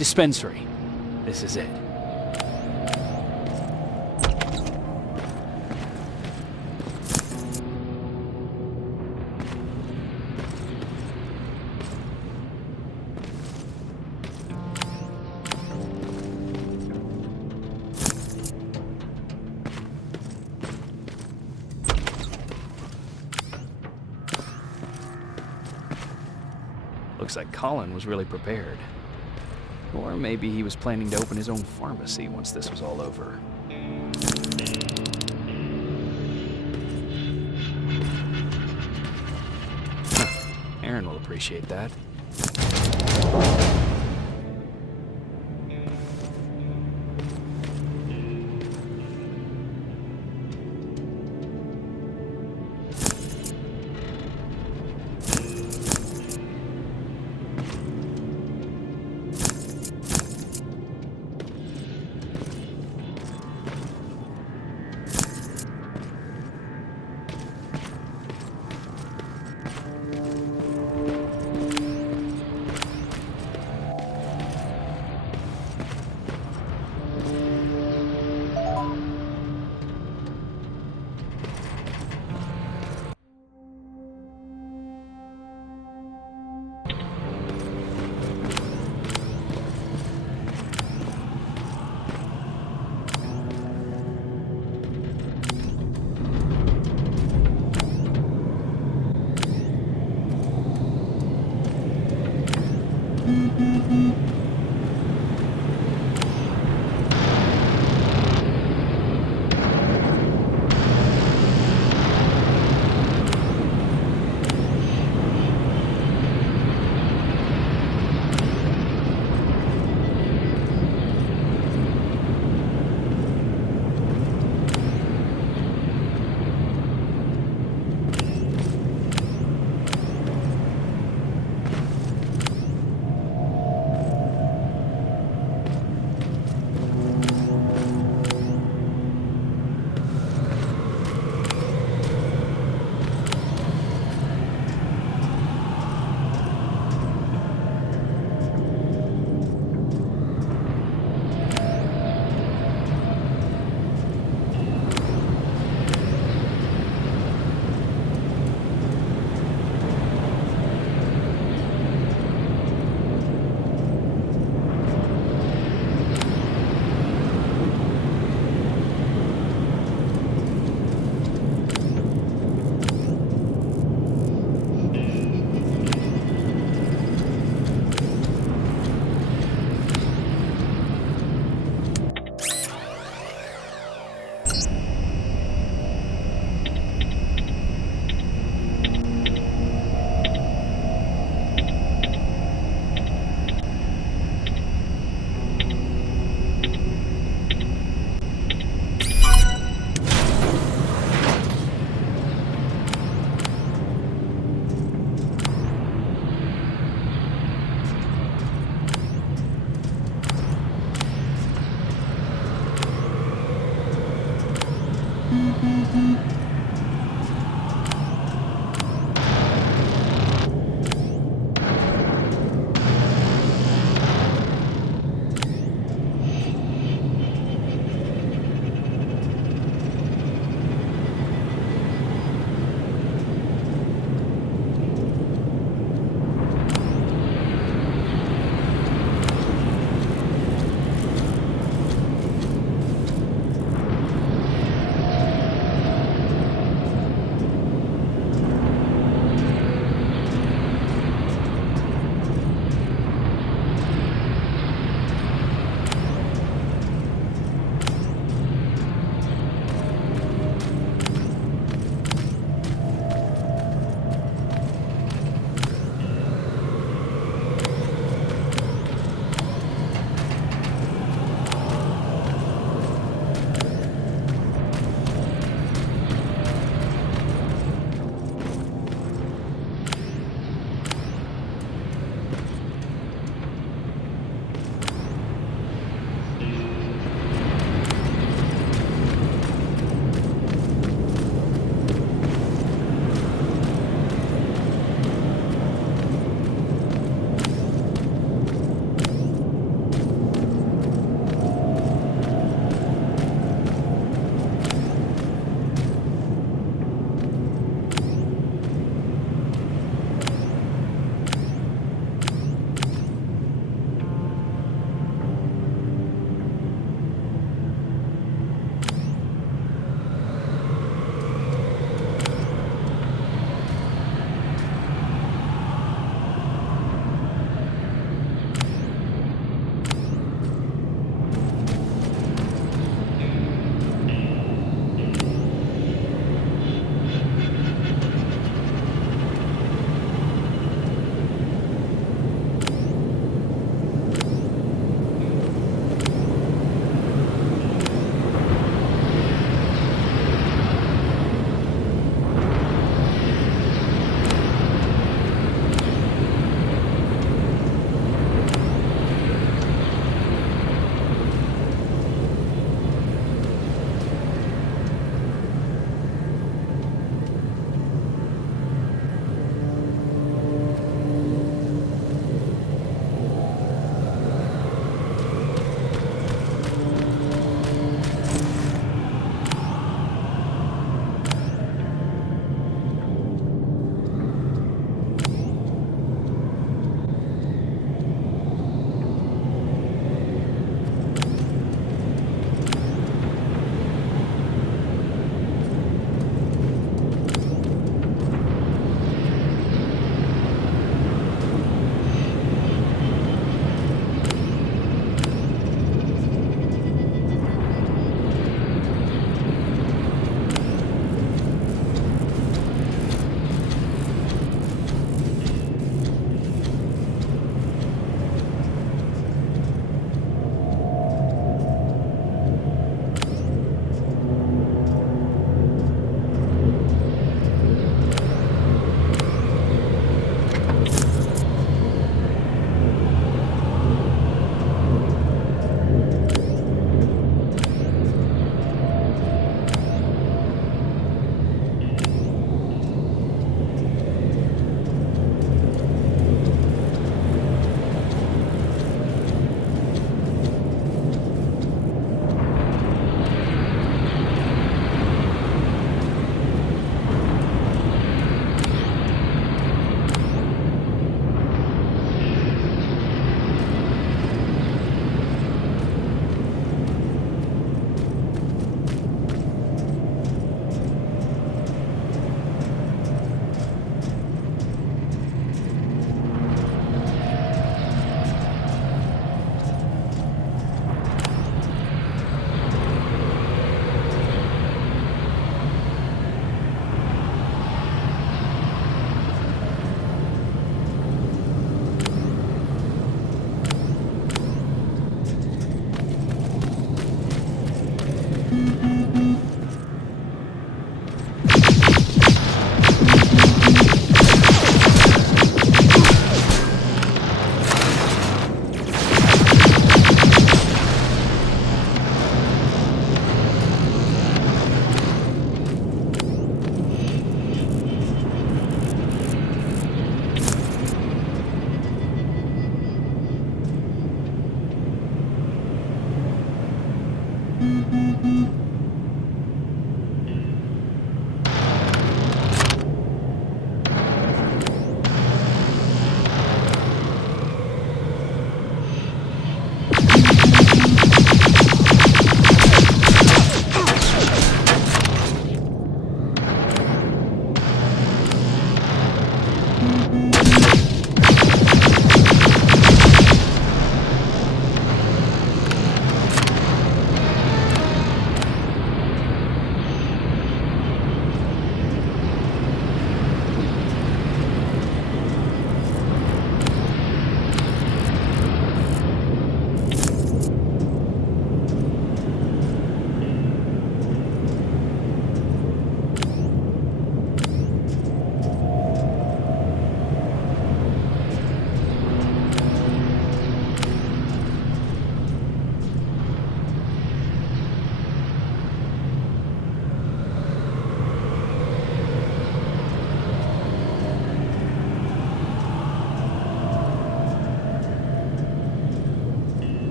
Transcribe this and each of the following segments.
Dispensary. This is it. Looks like Colin was really prepared. Or maybe he was planning to open his own pharmacy once this was all over. Huh. Aaron will appreciate that.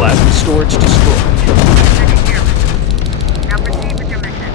Plasma storage destroyed. Taking care of it. Now proceed with your mission.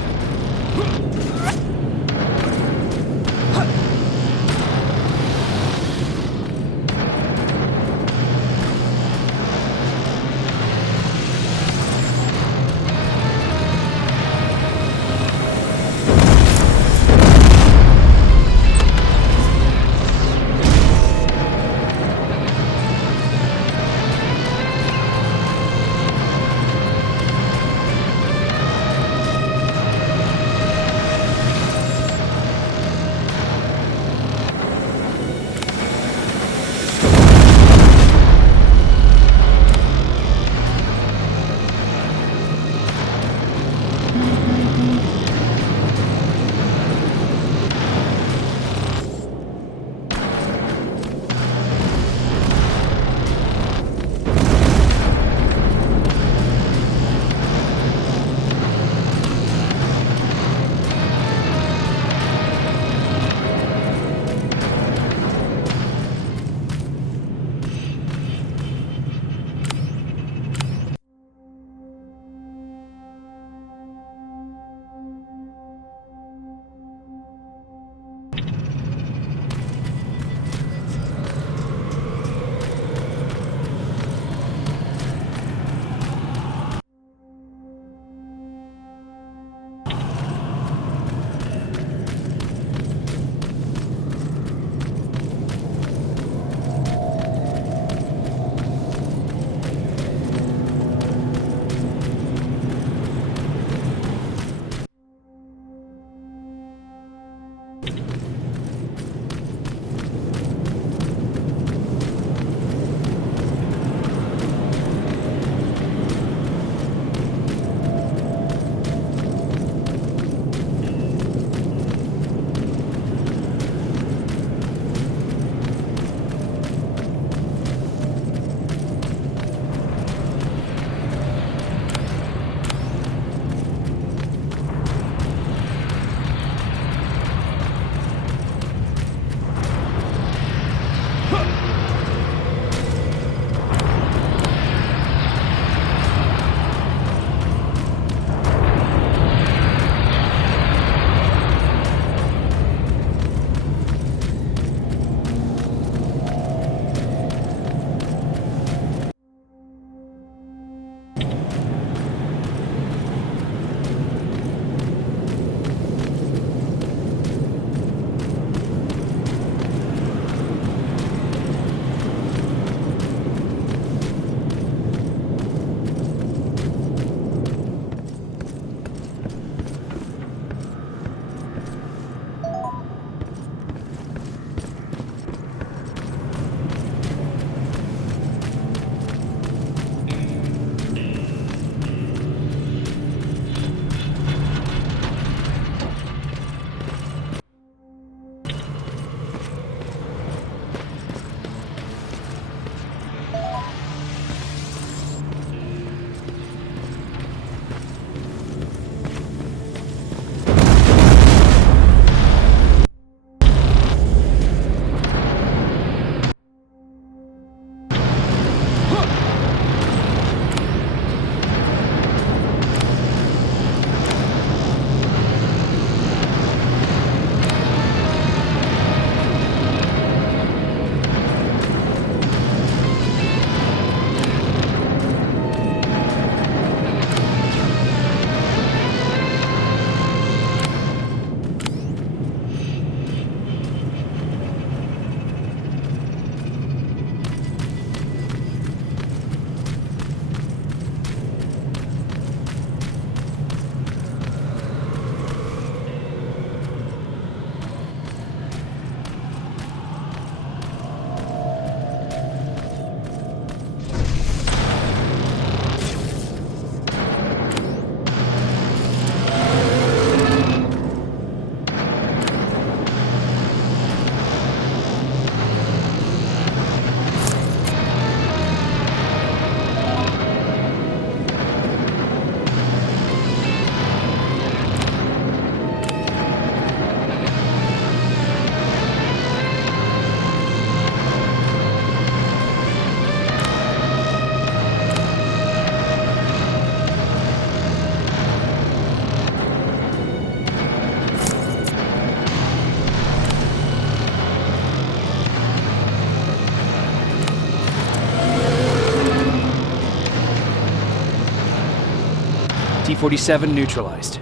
P-47 neutralized.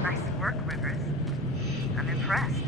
Nice work, Rivers. I'm impressed.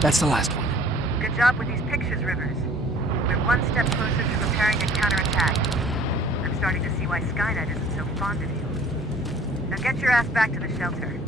That's the last one. Good job with these pictures, Rivers. We're one step closer to preparing a counterattack. I'm starting to see why Skynet isn't so fond of you. Now get your ass back to the shelter.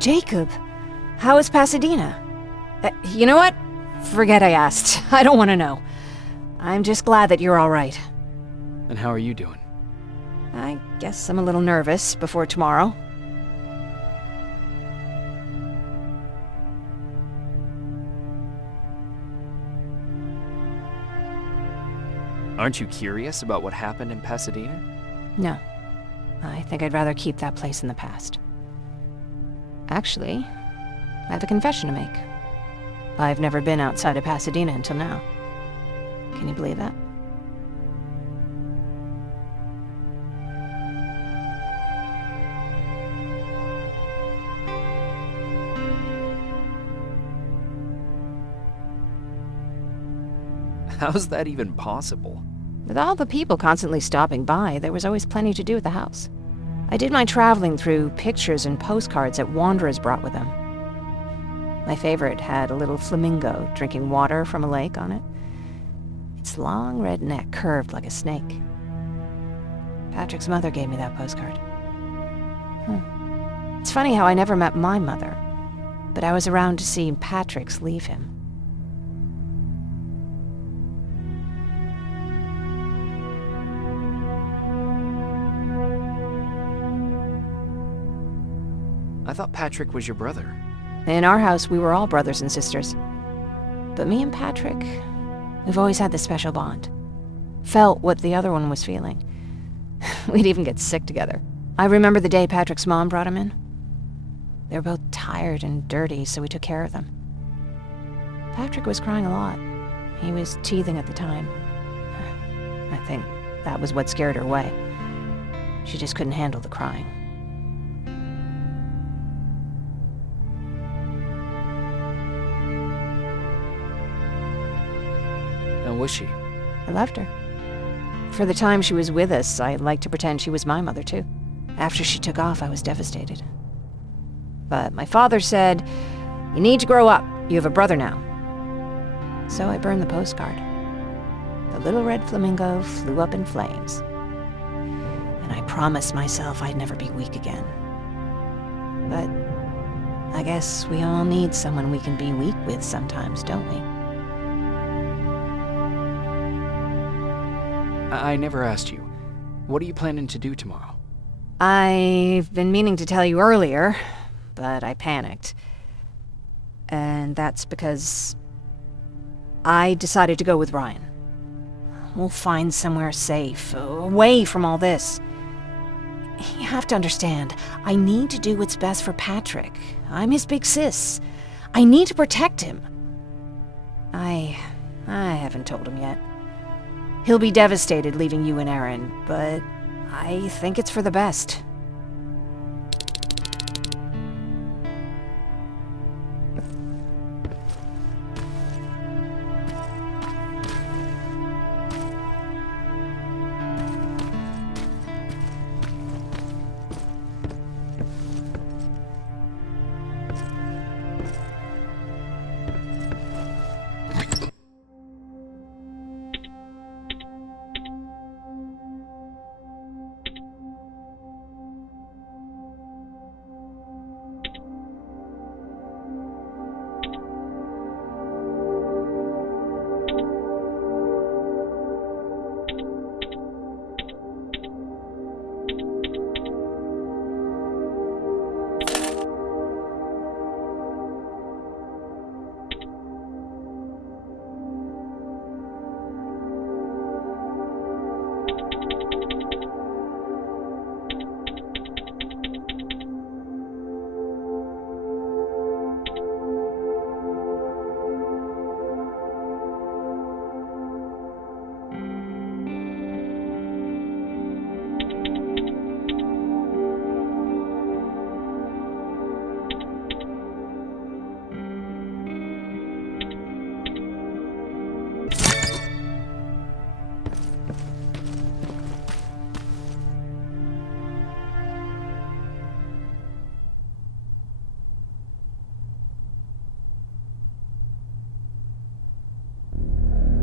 Jacob, how is Pasadena? You know what? Forget I asked. I don't want to know. I'm just glad that you're all right. And how are you doing? I guess I'm a little nervous before tomorrow. Aren't you curious about what happened in Pasadena? No. I think I'd rather keep that place in the past. Actually, I have a confession to make. I've never been outside of Pasadena until now. Can you believe that? How's that even possible? With all the people constantly stopping by, there was always plenty to do at the house. I did my traveling through pictures and postcards that wanderers brought with them. My favorite had a little flamingo drinking water from a lake on it. Its long red neck curved like a snake. Patrick's mother gave me that postcard. It's funny how I never met my mother, but I was around to see Patrick's leave him. I thought Patrick was your brother. In our house, we were all brothers and sisters. But me and Patrick, we've always had this special bond. Felt what the other one was feeling. We'd even get sick together. I remember the day Patrick's mom brought him in. They were both tired and dirty, so we took care of them. Patrick was crying a lot. He was teething at the time. I think that was what scared her away. She just couldn't handle the crying. How was she? I loved her. For the time she was with us, I liked to pretend she was my mother, too. After she took off, I was devastated. But my father said, "You need to grow up. You have a brother now. So I burned the postcard. The little red flamingo flew up in flames. And I promised myself I'd never be weak again. But I guess we all need someone we can be weak with sometimes, don't we? I never asked you. What are you planning to do tomorrow? I've been meaning to tell you earlier, but I panicked. And that's because I decided to go with Ryan. We'll find somewhere safe, away from all this. You have to understand, I need to do what's best for Patrick. I'm his big sis. I need to protect him. I haven't told him yet. He'll be devastated leaving you and Aaron, but I think it's for the best.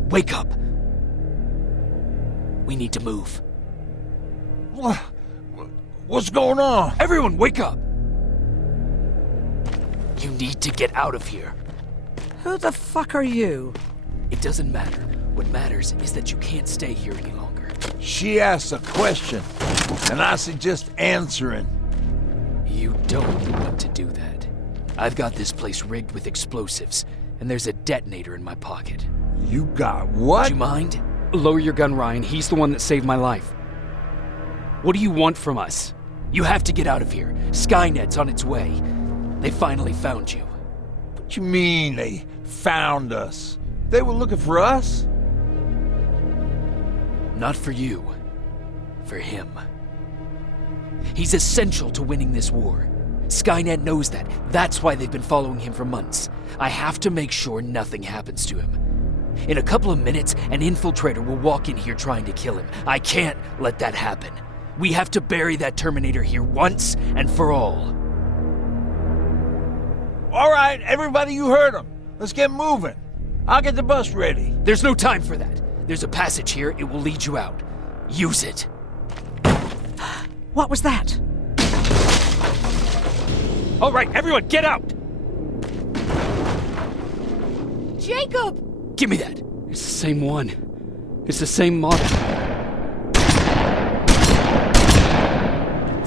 Wake up! We need to move. What's going on? Everyone, wake up! You need to get out of here. Who the fuck are you? It doesn't matter. What matters is that you can't stay here any longer. She asks a question, and I suggest answering. You don't want to do that. I've got this place rigged with explosives, and there's a detonator in my pocket. You got what? Do you mind? Lower your gun, Ryan. He's the one that saved my life. What do you want from us? You have to get out of here. Skynet's on its way. They finally found you. What you mean they found us? They were looking for us? Not for you. For him. He's essential to winning this war. Skynet knows that. That's why they've been following him for months. I have to make sure nothing happens to him. In a couple of minutes, an infiltrator will walk in here trying to kill him. I can't let that happen. We have to bury that Terminator here once and for all. All right, everybody, you heard him. Let's get moving. I'll get the bus ready. There's no time for that. There's a passage here. It will lead you out. Use it. What was that? All right, everyone, get out! Jacob! Give me that. It's the same one. It's the same model.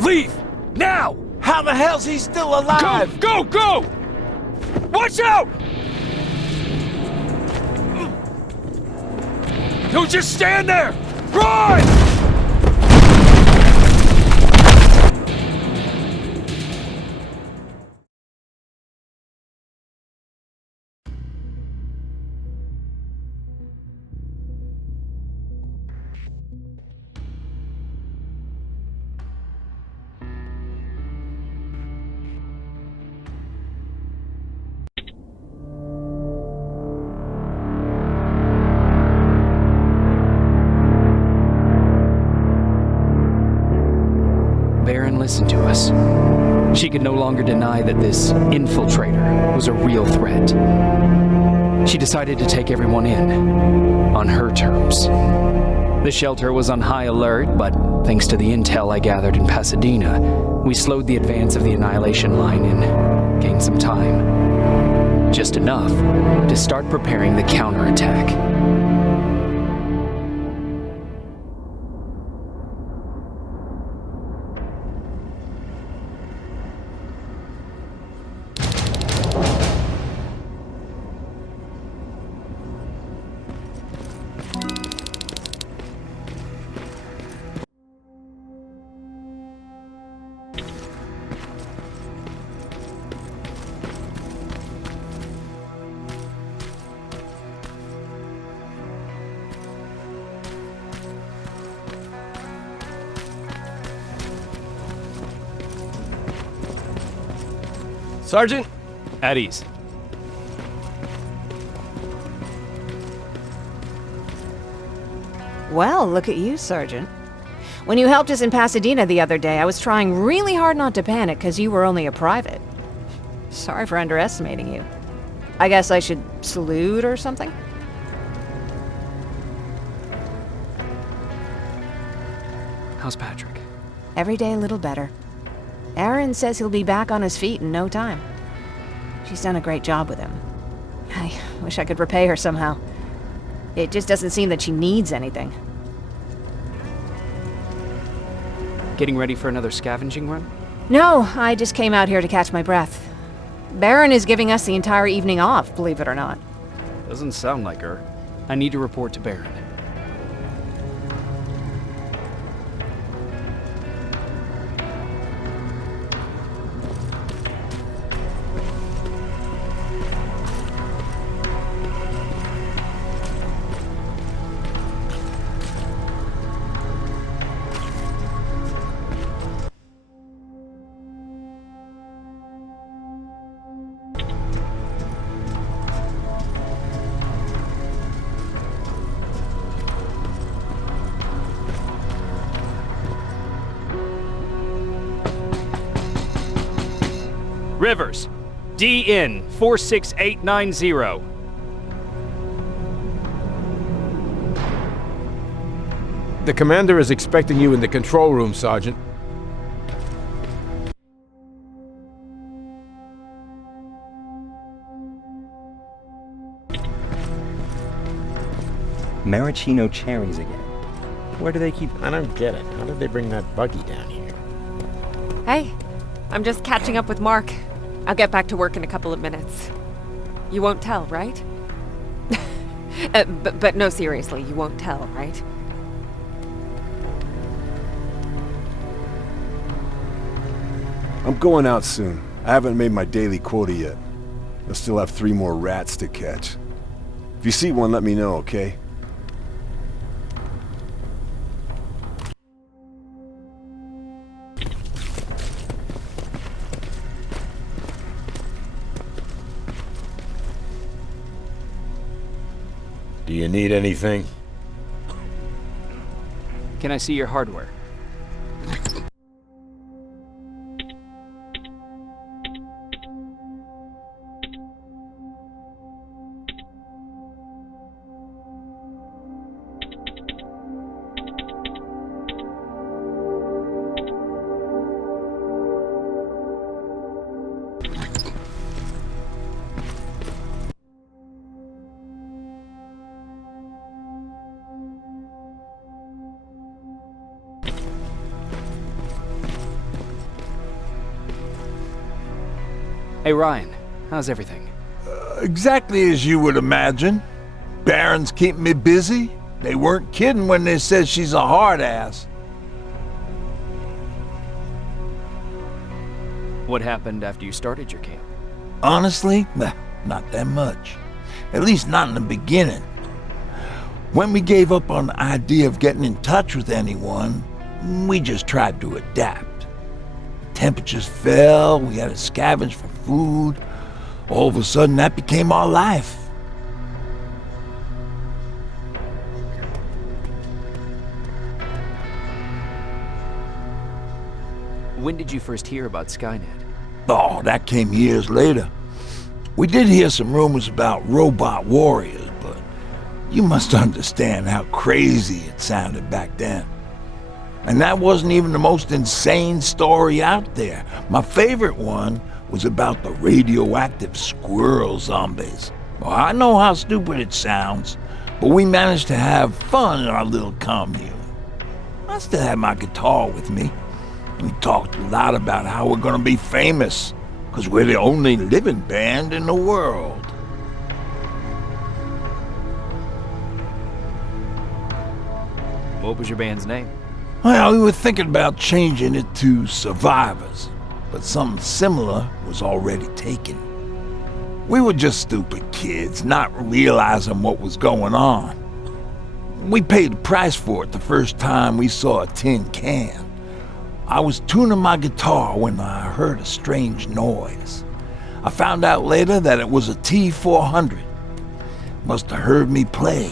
Leave! Now! How the hell's he still alive? Go! Go! Watch out! Don't just stand there! Run! Baron, listen to us. She could no longer deny that this infiltrator was a real threat. She decided to take everyone in, on her terms. The shelter was on high alert, but thanks to the intel I gathered in Pasadena, we slowed the advance of the Annihilation Line and gained some time. Just enough to start preparing the counterattack. Sergeant? At ease. Well, look at you, Sergeant. When you helped us in Pasadena the other day, I was trying really hard not to panic because you were only a private. Sorry for underestimating you. I guess I should salute or something? How's Patrick? Every day a little better. Aaron says he'll be back on his feet in no time. She's done a great job with him. I wish I could repay her somehow. It just doesn't seem that she needs anything. Getting ready for another scavenging run? No, I just came out here to catch my breath. Baron is giving us the entire evening off, believe it or not. Doesn't sound like her. I need to report to Baron. Rivers, DN 46890. The commander is expecting you in the control room, Sergeant. Maraschino cherries again. Where do they keep... I don't get it. How did they bring that buggy down here? Hey, I'm just catching up with Mark. I'll get back to work in a couple of minutes. You won't tell, right? But no, seriously, you won't tell, right? I'm going out soon. I haven't made my daily quota yet. I still have 3 more rats to catch. If you see one, let me know, okay? Do you need anything? Can I see your hardware? Hey Ryan, how's everything? Exactly as you would imagine. Baron's keeping me busy. They weren't kidding when they said she's a hard ass. What happened after you started your camp? Honestly, not that much. At least not in the beginning. When we gave up on the idea of getting in touch with anyone, we just tried to adapt. Temperatures fell, we had to scavenge for food. All of a sudden, that became our life. When did you first hear about Skynet? Oh, that came years later. We did hear some rumors about robot warriors, but you must understand how crazy it sounded back then. And that wasn't even the most insane story out there. My favorite one was about the radioactive squirrel zombies. Well, I know how stupid it sounds, but we managed to have fun in our little commune. I still had my guitar with me. We talked a lot about how we're gonna be famous, because we're the only living band in the world. What was your band's name? Well, we were thinking about changing it to Survivors, but something similar was already taken. We were just stupid kids, not realizing what was going on. We paid the price for it the first time we saw a tin can. I was tuning my guitar when I heard a strange noise. I found out later that it was a T-400. Must have heard me play.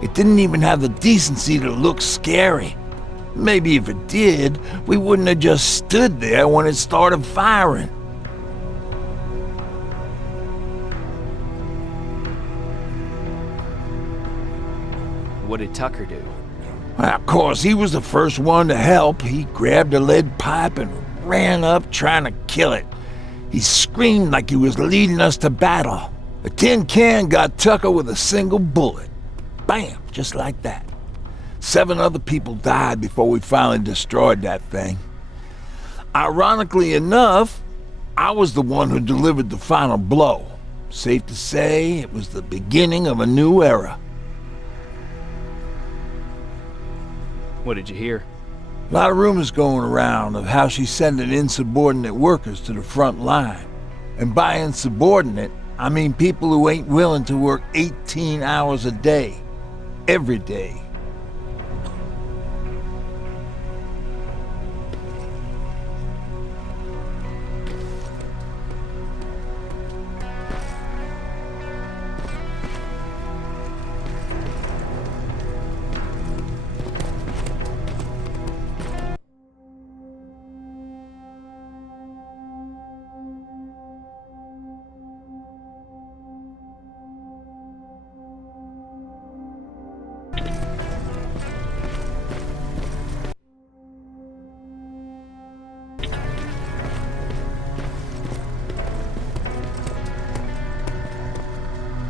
It didn't even have the decency to look scary. Maybe if it did, we wouldn't have just stood there when it started firing. What did Tucker do? Well, of course, he was the first one to help. He grabbed a lead pipe and ran up trying to kill it. He screamed like he was leading us to battle. The tin can got Tucker with a single bullet. Bam, just like that. 7 other people died before we finally destroyed that thing. Ironically enough, I was the one who delivered the final blow. Safe to say, it was the beginning of a new era. What did you hear? A lot of rumors going around of how she's sending insubordinate workers to the front line. And by insubordinate, I mean people who ain't willing to work 18 hours a day, every day.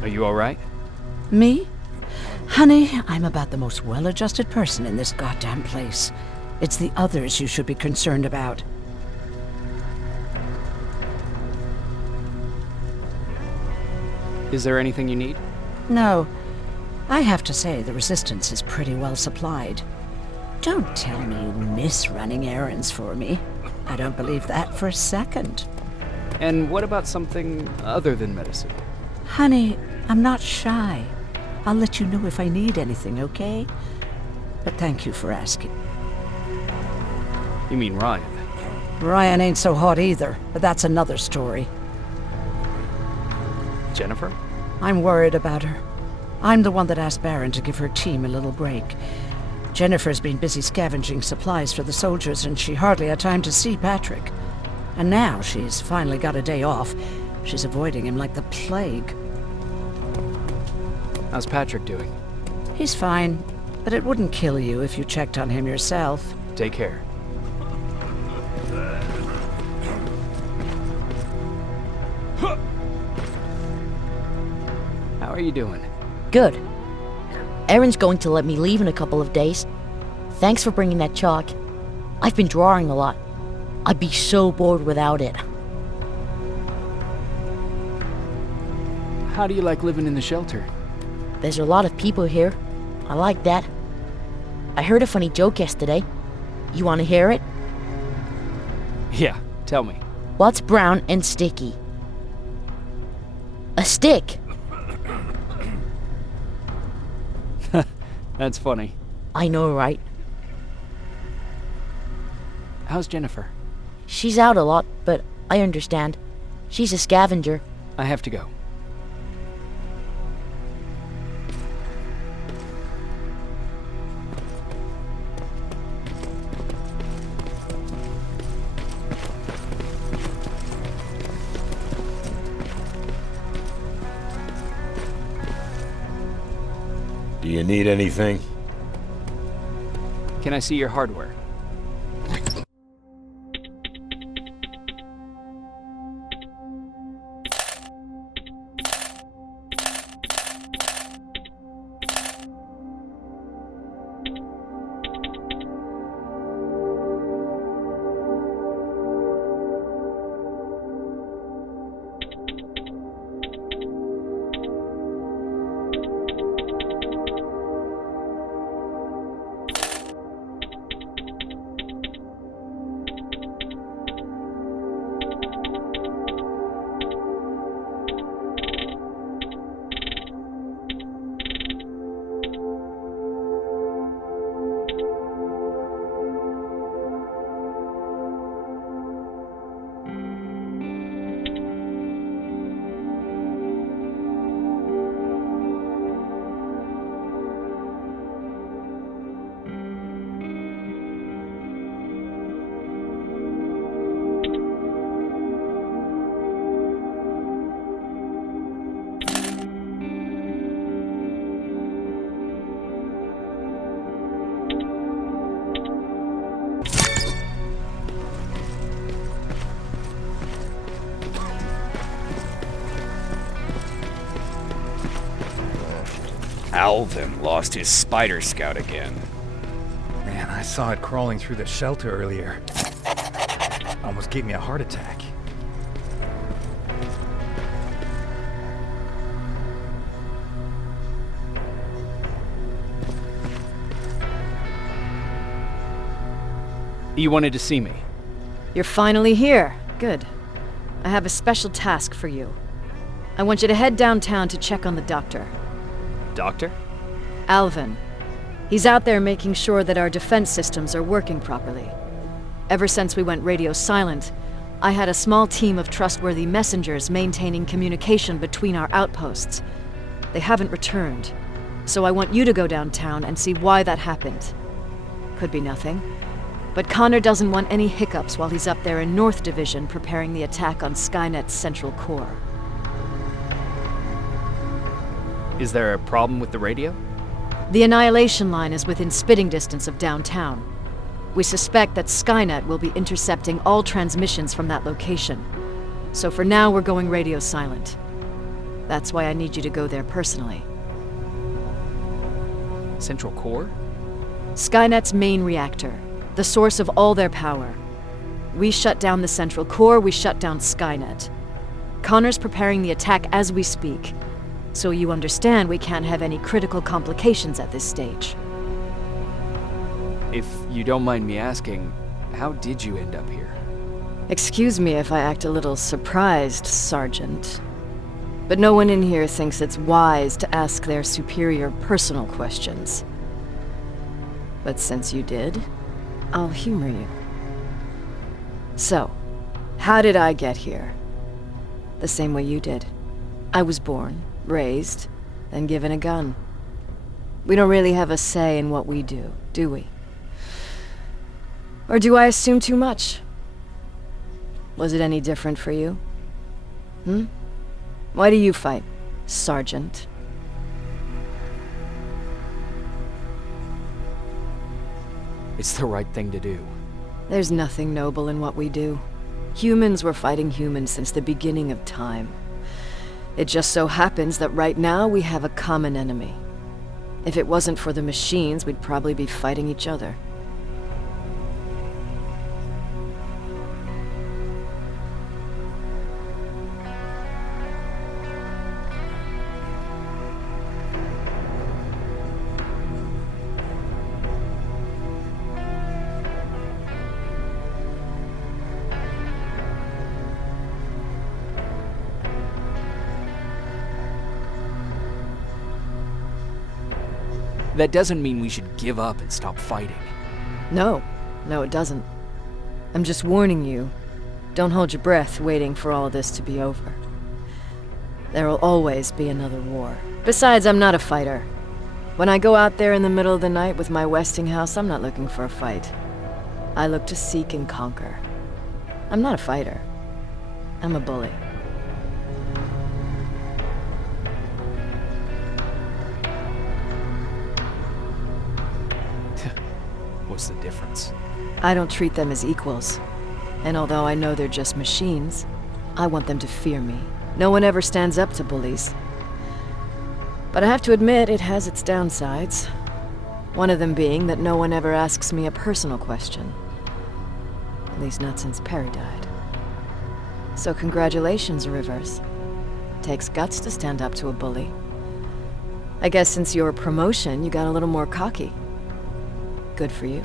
Are you all right? Me? Honey, I'm about the most well-adjusted person in this goddamn place. It's the others you should be concerned about. Is there anything you need? No. I have to say the Resistance is pretty well supplied. Don't tell me you miss running errands for me. I don't believe that for a second. And what about something other than medicine? Honey, I'm not shy. I'll let you know if I need anything, okay? But thank you for asking. You mean Ryan? Ryan ain't so hot either, but that's another story. Jennifer? I'm worried about her. I'm the one that asked Baron to give her team a little break. Jennifer's been busy scavenging supplies for the soldiers, and she hardly had time to see Patrick. And now she's finally got a day off. She's avoiding him like the plague. How's Patrick doing? He's fine, but it wouldn't kill you if you checked on him yourself. Take care. How are you doing? Good. Erin's going to let me leave in a couple of days. Thanks for bringing that chalk. I've been drawing a lot. I'd be so bored without it. How do you like living in the shelter? There's a lot of people here. I like that. I heard a funny joke yesterday. You want to hear it? Yeah, tell me. What's brown and sticky? A stick! That's funny. I know, right? How's Jennifer? She's out a lot, but I understand. She's a scavenger. I have to go. you need anything? Can I see your hardware? Alvin lost his Spider Scout again. Man, I saw it crawling through the shelter earlier. Almost gave me a heart attack. You wanted to see me? You're finally here. Good. I have a special task for you. I want you to head downtown to check on the doctor. Doctor? Alvin. He's out there making sure that our defense systems are working properly. Ever since we went radio silent, I had a small team of trustworthy messengers maintaining communication between our outposts. They haven't returned, so I want you to go downtown and see why that happened. Could be nothing, but Connor doesn't want any hiccups while he's up there in North Division preparing the attack on Skynet's central core. Is there a problem with the radio? The Annihilation Line is within spitting distance of downtown. We suspect that Skynet will be intercepting all transmissions from that location. So for now, we're going radio silent. That's why I need you to go there personally. Central core? Skynet's main reactor, the source of all their power. We shut down the central core, we shut down Skynet. Connor's preparing the attack as we speak. So you understand we can't have any critical complications at this stage. If you don't mind me asking, how did you end up here? Excuse me if I act a little surprised, Sergeant. But no one in here thinks it's wise to ask their superior personal questions. But since you did, I'll humor you. So, how did I get here? The same way you did. I was born, raised, then given a gun. We don't really have a say in what we do we? Or do I assume too much? Was it any different for you? Why do you fight, Sergeant? It's the right thing to do. There's nothing noble in what we do. Humans were fighting humans since the beginning of time. It just so happens that right now we have a common enemy. If it wasn't for the machines, we'd probably be fighting each other. That doesn't mean we should give up and stop fighting. No, it doesn't. I'm just warning you. Don't hold your breath waiting for all this to be over. There will always be another war. Besides, I'm not a fighter. When I go out there in the middle of the night with my Westinghouse, I'm not looking for a fight. I look to seek and conquer. I'm not a fighter. I'm a bully. knows the difference. I don't treat them as equals. And although I know they're just machines, I want them to fear me. No one ever stands up to bullies. But I have to admit, it has its downsides. One of them being that no one ever asks me a personal question. At least not since Perry died. So congratulations, Rivers. Takes guts to stand up to a bully. I guess since your promotion, you got a little more cocky. Good for you.